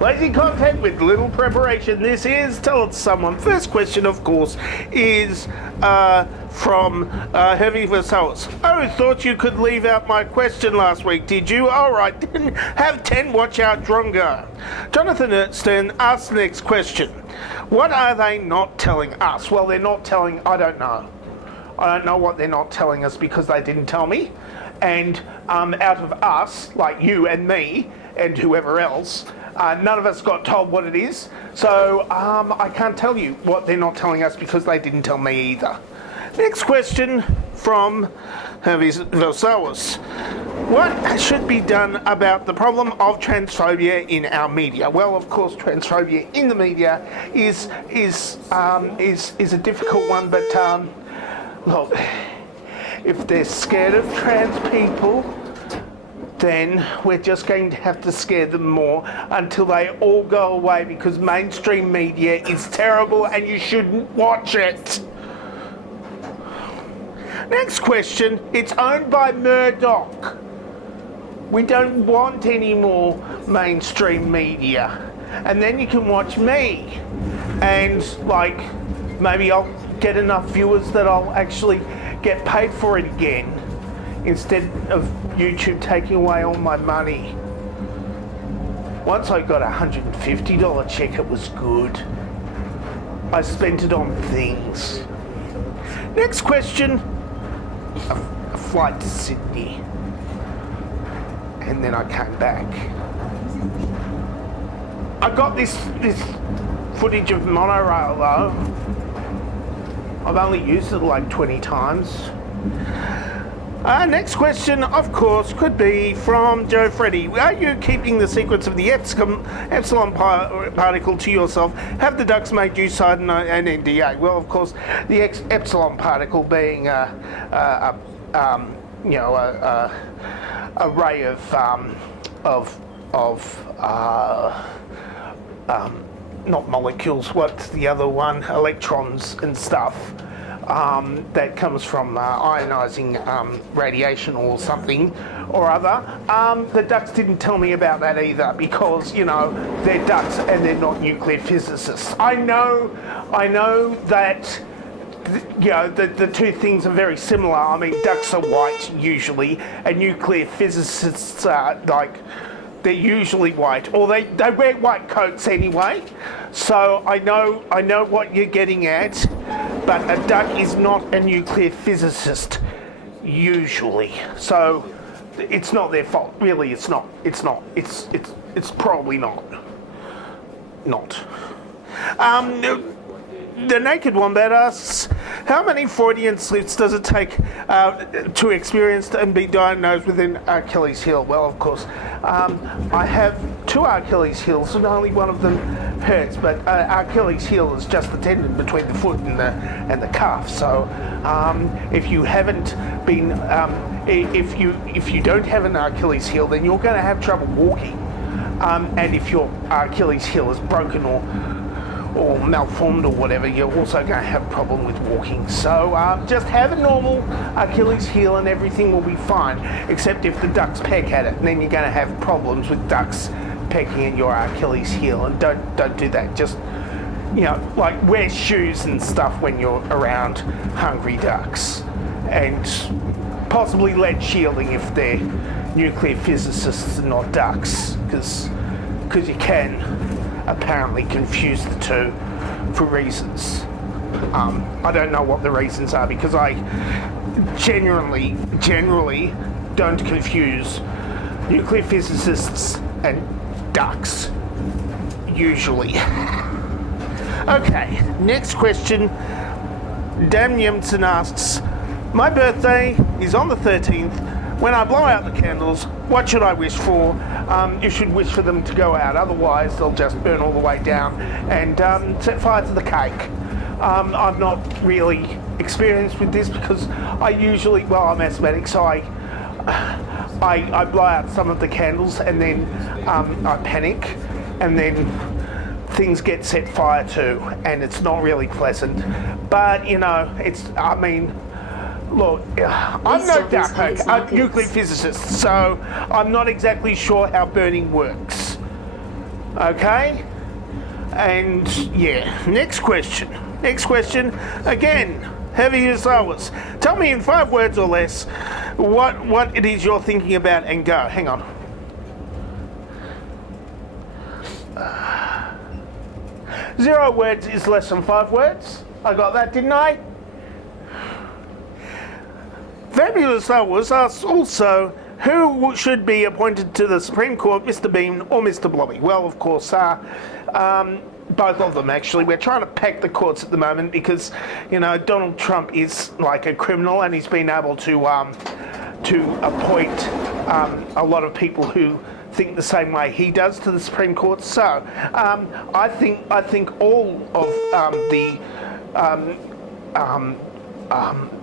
Lazy content with little preparation. This is Tell It to Someone. First question, of course, is from Heavy Versailles. Oh, thought you could leave out my question last week, did you? Alright, then have 10 watch out Drongo. Jonathan Stern asks the next question. What are they not telling us? Well, they're not telling, I don't know. I don't know what they're not telling us because they didn't tell me. And out of us, like you and me and whoever else, none of us got told what it is. So I can't tell you what they're not telling us because they didn't tell me either. Next question from Versailles. What should be done about the problem of transphobia in our media? Well, of course, transphobia in the media is a difficult one, but look, if they're scared of trans people, then we're just going to have to scare them more until they all go away because mainstream media is terrible and you shouldn't watch it. Next question, it's owned by Murdoch. We don't want any more mainstream media. And then you can watch me and like maybe I'll get enough viewers that I'll actually get paid for it again instead of YouTube taking away all my money. Once I got a $150 check, it was good. I spent it on things. Next question. A flight to Sydney. And then I came back. I got this footage of monorail though. I've only used it like 20 times. Next question, of course, could be from Joe Freddy. Are you keeping the secrets of the epsilon particle to yourself? Have the Ducks made you sign an NDA? Well, of course, the epsilon particle being a ray of not molecules, what's the other one? Electrons and stuff. That comes from ionizing radiation or something or other. The Ducks didn't tell me about that either because, you know, they're Ducks and they're not nuclear physicists. I know that, you know, the two things are very similar. I mean, Ducks are white usually and nuclear physicists are like, they're usually white, or they wear white coats anyway. So I know what you're getting at, but a duck is not a nuclear physicist usually. So it's not their fault. Really, it's not. It's probably not. The Naked Wombat asks, how many Freudian slips does it take to experience and be diagnosed with an Achilles heel? Well, of course, I have 2 Achilles heels and only one of them hurts, but Achilles heel is just the tendon between the foot and the calf. So if you haven't been, if you don't have an Achilles heel, then you're going to have trouble walking. And if your Achilles heel is broken or malformed or whatever, you're also going to have a problem with walking. So just have a normal Achilles heel and everything will be fine, except if the ducks peck at it, and then you're going to have problems with ducks pecking at your Achilles heel. And don't do that. Just, you know, like wear shoes and stuff when you're around hungry ducks, and possibly lead shielding if they're nuclear physicists and not ducks, because you can apparently confuse the two for reasons. I don't know what the reasons are because I generally don't confuse nuclear physicists and ducks, usually. Okay, next question. Dan Yemsen asks, my birthday is on the 13th. When I blow out the candles, what should I wish for? You should wish for them to go out, otherwise they'll just burn all the way down and set fire to the cake. I'm not really experienced with this because I usually, well, I'm asthmatic, so I blow out some of the candles and then I panic and then things get set fire to, and it's not really pleasant. But, you know, look, I'm no duck, nuclear physicist, so I'm not exactly sure how burning works. Okay? And yeah, next question. Next question, again, heavy as always. Tell me in 5 words or less what it is you're thinking about and go. Hang on. Zero words is less than 5 words. I got that, didn't I? Fabulous Always asks also, who should be appointed to the Supreme Court, Mr. Bean or Mr. Blobby? Well, of course, both of them, actually. We're trying to pack the courts at the moment because, you know, Donald Trump is like a criminal and he's been able to appoint a lot of people who think the same way he does to the Supreme Court. So I think all of the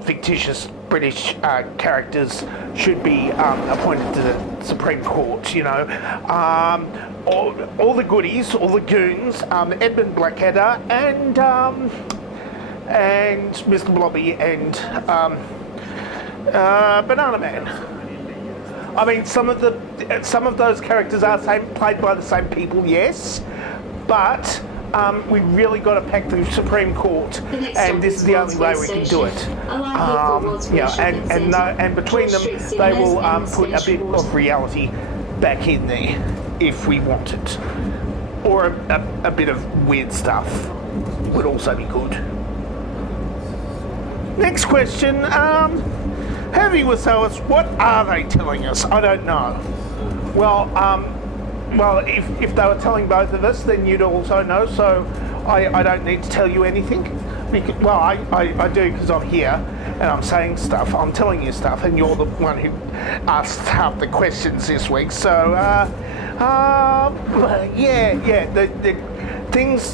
fictitious British characters should be appointed to the Supreme Court, you know. All the goodies, all the goons, Edmund Blackadder and Mr. Blobby and Banana Man. I mean, some of those characters are played by the same people, yes, but we really got to pack the Supreme Court, and this is the only way we can do it. And between them, they will put a bit of reality back in there if we want it, or a bit of weird stuff would also be good. Next question. Heavy was us. What are they telling us? I don't know. Well, if they were telling both of us, then you'd also know. So I don't need to tell you anything. Because, well, I do because I'm here and I'm saying stuff. I'm telling you stuff, and you're the one who asked half the questions this week. So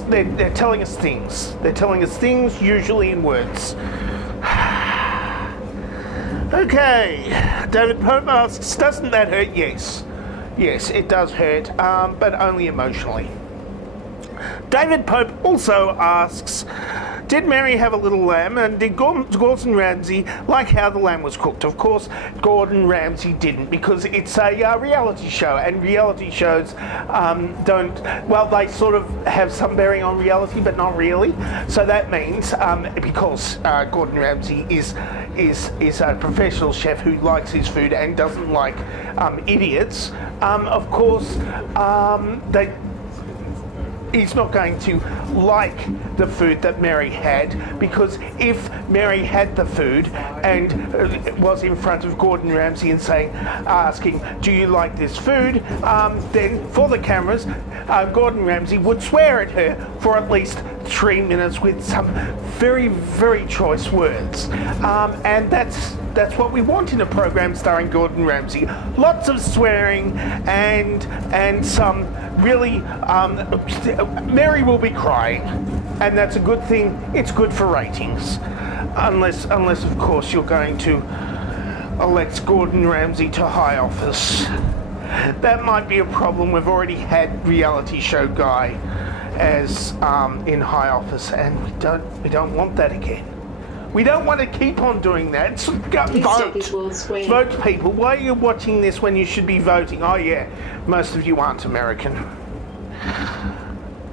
they're telling us things. They're telling us things, usually in words. Okay, David Pope asks, doesn't that hurt? Yes. Yes, it does hurt, but only emotionally. David Pope also asks, did Mary have a little lamb, and did Gordon Ramsay like how the lamb was cooked? Of course, Gordon Ramsay didn't, because it's a reality show, and reality shows they sort of have some bearing on reality, but not really. So that means, because Gordon Ramsay is a professional chef who likes his food and doesn't like idiots, of course, he's not going to like the food that Mary had, because if Mary had the food and was in front of Gordon Ramsay and asking, do you like this food, then for the cameras, Gordon Ramsay would swear at her for at least 3 minutes with some very, very choice words. And that's what we want in a program starring Gordon Ramsay. Lots of swearing and some really, Mary will be crying, and that's a good thing. It's good for ratings, unless of course you're going to elect Gordon Ramsay to high office. That might be a problem. We've already had reality show guy as in high office, and we don't want that again. We don't want to keep on doing that. So vote. Vote, people. Why are you watching this when you should be voting? Oh yeah, most of you aren't American.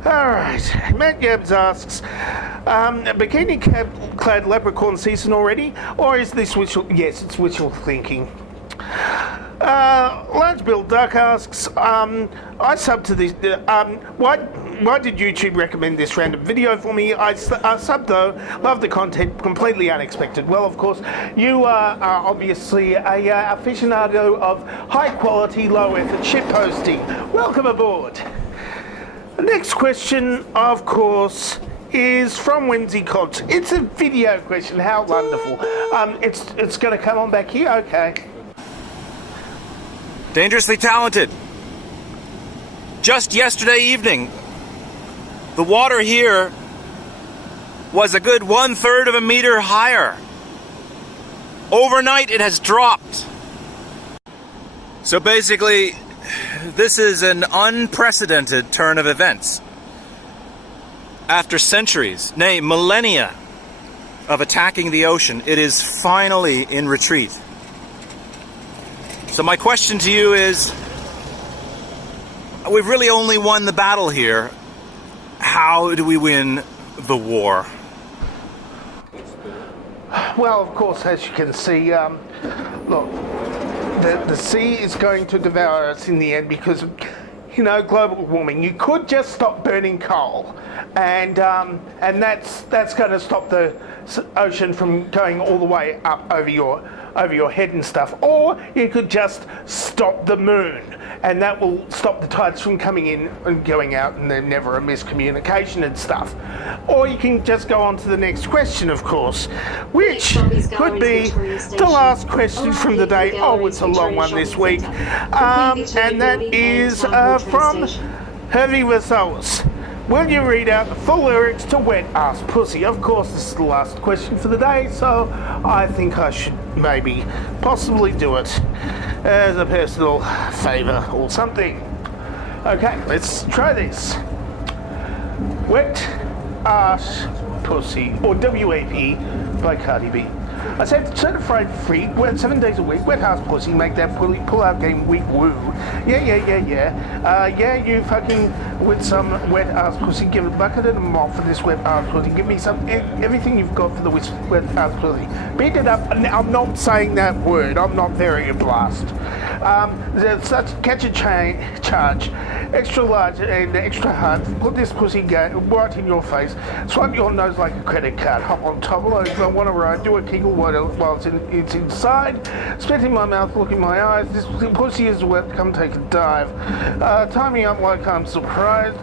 Alright, Matt Gabbs asks, bikini-clad leprechaun season already? Or is this wishful? Yes, it's wishful thinking. Large Bill Duck asks, I sub to this, why did YouTube recommend this random video for me? I sub though, love the content, completely unexpected. Well, of course, you are obviously a aficionado of high quality, low effort shitposting. Welcome aboard. The next question, of course, is from Whimsy Cobbs. It's a video question, how wonderful. It's going to come on back here, okay. Dangerously talented. Just yesterday evening, the water here was a good 1/3 of a meter higher. Overnight, it has dropped. So basically, this is an unprecedented turn of events. After centuries, nay, millennia of attacking the ocean, it is finally in retreat. So my question to you is, we've really only won the battle here. How do we win the war? Well, of course, as you can see, look, the sea is going to devour us in the end because of, global warming. You could just stop burning coal, and that's going to stop the ocean from going all the way up over your head and stuff. Or you could just stop the moon, and that will stop the tides from coming in and going out, and then never a miscommunication and stuff. Or you can just go on to the next question, of course, which could be the last question from the day. Oh, it's a long one this week. And that is from Hervey Results. Will you read out the full lyrics to Wet Ass Pussy? Of course, this is the last question for the day, so I think I should maybe possibly do it as a personal favour or something. Okay, let's try this. Wet Ass Pussy, or WAP by Cardi B. I said certified free, 7 days a week, wet ass pussy, make that pull-out game weak woo. Yeah, you fucking with some wet ass pussy, give a bucket and a mop for this wet ass pussy. Give me some, everything you've got for the wet ass pussy. Beat it up, I'm not saying that word, I'm not very a blast. Such catch a charge, extra large and extra hard, put this pussy right in your face, swipe your nose like a credit card, hop on top, if I want to ride, do a kegel while it's inside, spit in my mouth, look in my eyes, this pussy is wet, come take a dive, tie me up like I'm surprised.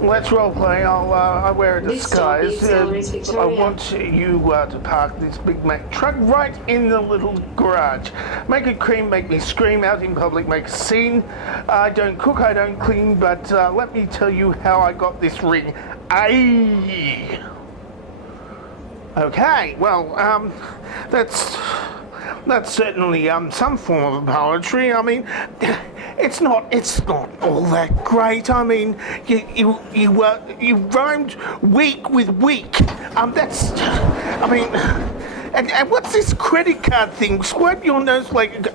Let's role play. I wear a disguise. I want you to park this Big Mac truck right in the little garage. Make it cream, make me scream out in public, make a scene. I don't cook, I don't clean, but let me tell you how I got this ring. Aye. Okay, well, that's certainly some form of poetry. I mean, it's not all that great. I mean, you rhymed weak with weak. And what's this credit card thing? Swipe your nose like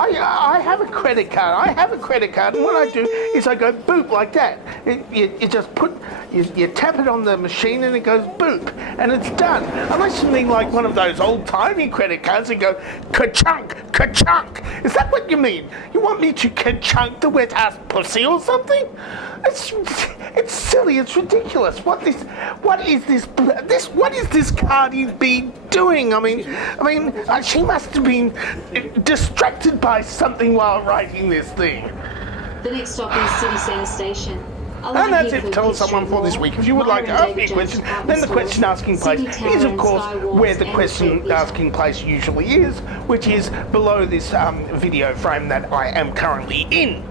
I have a credit card. And what I do is I go boop like that. You just you tap it on the machine and it goes boop, and it's done. Unless you mean like one of those old-timey credit cards and go ka-chunk, ka-chunk. Is that what you mean? You want me to ka-chunk the wet-ass pussy or something? It's silly. It's ridiculous. What is this Cardi B doing? I mean, she must have been distracted by something while writing this thing. The next stop is City Centre Station. And that's it. Tell someone for this week. If you would like to ask me a question, then the question asking place is, of course, where the question asking place usually is, which is below this video frame that I am currently in.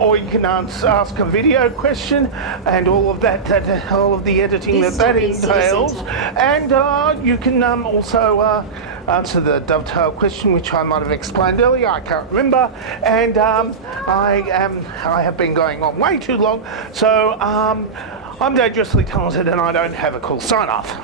Or you can ask a video question and all of that all of the editing that entails. And you can also answer the dovetail question, which I might have explained earlier. I can't remember, and I have been going on way too long. So I'm dangerously talented, and I don't have a cool sign off.